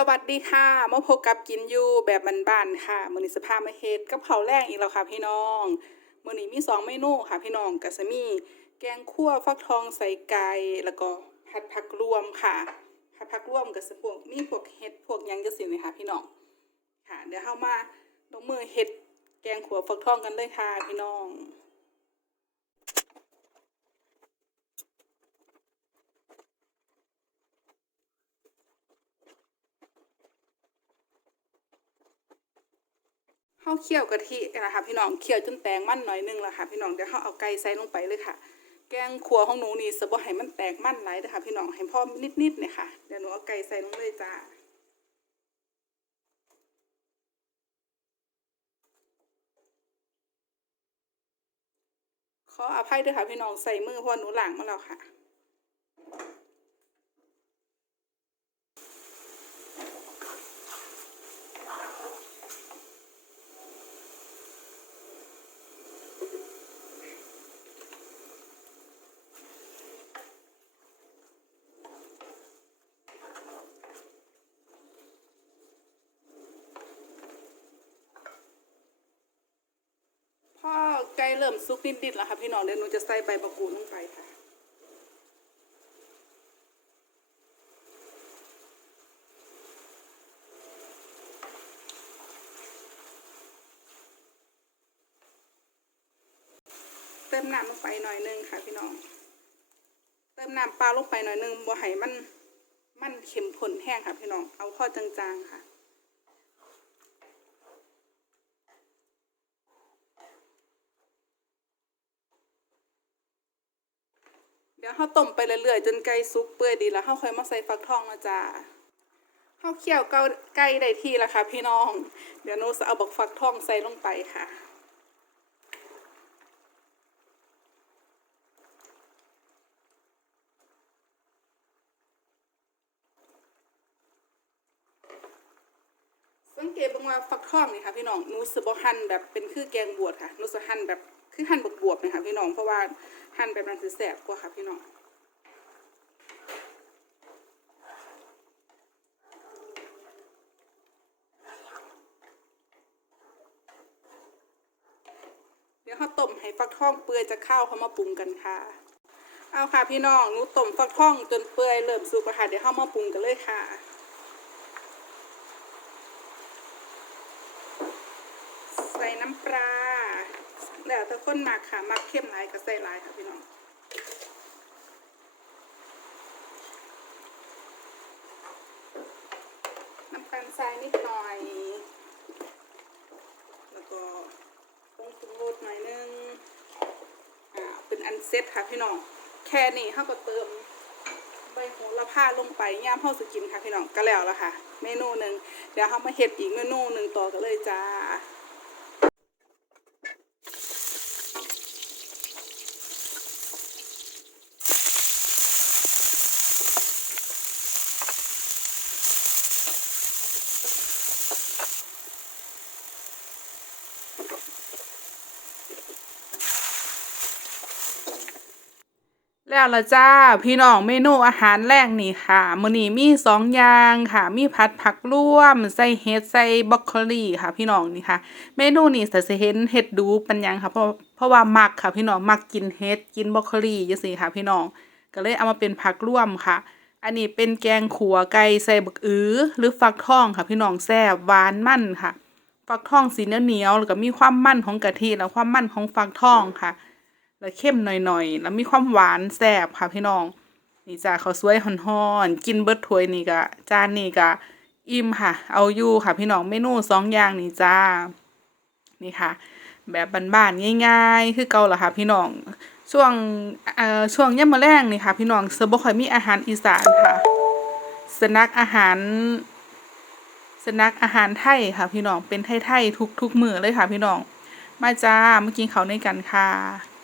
สวัสดีค่ะมาพบกับกินอยู่แบบบ้านๆค่ะมื้อนี้สภามาเฮ็ดกับข้าวแรงอีกแล้วค่ะพี่น้องมื้อนี้มีสองเมนูค่ะพี่น้องก็จะมีแกงคั่วฟักทองใส่ไก่แล้วก็ผัดผักรวมค่ะผัดผักรวมก็สิพวกมีพวกเห็ดพวกหยังจังซี่นี่ค่ะพี่น้องค่ะเดี๋ยวเฮามาลงมือเฮ็ดแกงขัวฟักทองกันเลยค่ะพี่น้อง ข้าวเคี่ยวกะทินะคะพี่น้องเคี่ยวจนแตงมันหน่อยนึงและค่ะพี่น้องเดี๋ยวเขาเอาไก่ใส่ลงไปเลยค่ะ แกงขัวของหนูนี่สบให้มันแตกมันไหลายเด้อค่ะพี่น้องให้พ่อนิดๆเนี่ยค่ะเดี๋ยวหนูเอาไก่ใส่ลงเลยจ้าขออภัยด้วยค่ะพี่น้องใส่มือเพราะว่าหนูหล้างมาแล้วค่ะ พ่อไก่เริ่มสุกนิดๆแล้วค่ะพี่น้องเดี๋ยวหนูจะใส่ใบมะกรูดลงไปค่ะเติมน้ำลงไปหน่อยนึงค่ะพี่น้อง เติมน้ำปลาลงไปหน่อยนึงบ่ให้มันมันเข็มข้นแห้งค่ะพี่น้อง เอาพอจางๆค่ะ ดี๋ยวเขาต้มไปเรื่อยๆจนไก่สุกเปื่อยดีแล้วเขาค่อยมาใส่ฟักทองนะจ๊ะเขาเคี่ยวเกาไก่ได้ที่แล้วค่ะ พี่น้อง เดี๋ยวหนูจะเอาบักฟักทองใส่ลงไปค่ะสังเกตบางว่าฟักทองนี่ค่ะพี่น้องนูสบหั่นแบบเป็นคือแกงบวชค่ะนูสหั่นแบบ คือหั่นบวบๆเลยค่ะพี่น้องเพราะว่าหั่นแบบนั้นสิแซ่บกว่าค่ะพี่น้องเดี๋ยวเขาต้มให้ฟักทองเปื่อยจะเข้าเขามาปรุงกันค่ะ เอาค่ะพี่น้องหนูต้มฟักทองจนเปื่อยเริ่มสุกแล้วค่ะเดี๋ยวเขามาปรุงกันเลยค่ะใส่น้ำปลา แล้วถ้าคนมักค่ะมักเข้มหลายก็ใส่หลายค่ะพี่น้องน้ำตาลทรายนิดหน่อย แล้วก็ผงปรุงรสหน่อยนึงอ่าเป็นอันเซ็ตค่ะพี่น้องแค่นี้เขาก็เติมใบโหระพาลงไปย่ามเฮาสกินค่ะพี่น้องก็แล้วละค่ะ เมนูหนึ่งเดี๋ยวเขามาเฮ็ดอีกเมนูหนึ่งต่อกันเลยจ้า แล้วละจ้า พี่น้องเมนูอาหารแรกนี่ค่ะมื้อนี้มีสองอย่างค่ะ มีผัดผักรวมใส่เห็ดใส่บรอกโคลีค่ะ พี่น้องนี่ค่ะ เมนูนี้จะสิเห็นเห็ดดูปัญญังค่ะเพราะเพราะว่ามักค่ะ พี่น้องมักกินเห็ดกินบรอกโคลีจังซี่ค่ะ พี่น้องก็เลยเอามาเป็นผักรวมค่ะ อันนี้เป็นแกงขัวไก่ใส่บักอื้อหรือฟักทองค่ะ พี่น้องแซ่บหวานมันค่ะ ฟักทองสีเหนียวๆแล้วก็มีความมันของกะทิแล้วความมันของฟักทองค่ะ แล้วเข้มหน่อยๆ แล้วมีความหวานแซ่บค่ะพี่น้อง นี่จ้าเขาสวยห่อนๆ กินเบิดถ้วยนี่ก็จานนี่ก็อิ่มค่ะ เอาอยู่ค่ะพี่น้องเมนูสองอย่างนี่จ้า นี่ค่ะ แบบบ้านๆง่าย ๆ คือเก่าล่ะค่ะพี่น้องช่วงเอ่อช่วงยามมื้อแลงนี่ค่ะ พี่น้องจะบ่ค่อยมีอาหารอีสานค่ะสนักอาหารสนักอาหารไทยค่ะ พี่น้องเป็นไทยๆทุกๆมือเลยค่ะ พี่น้องมาจ้ามากินข้าวด้วยกันค่ะ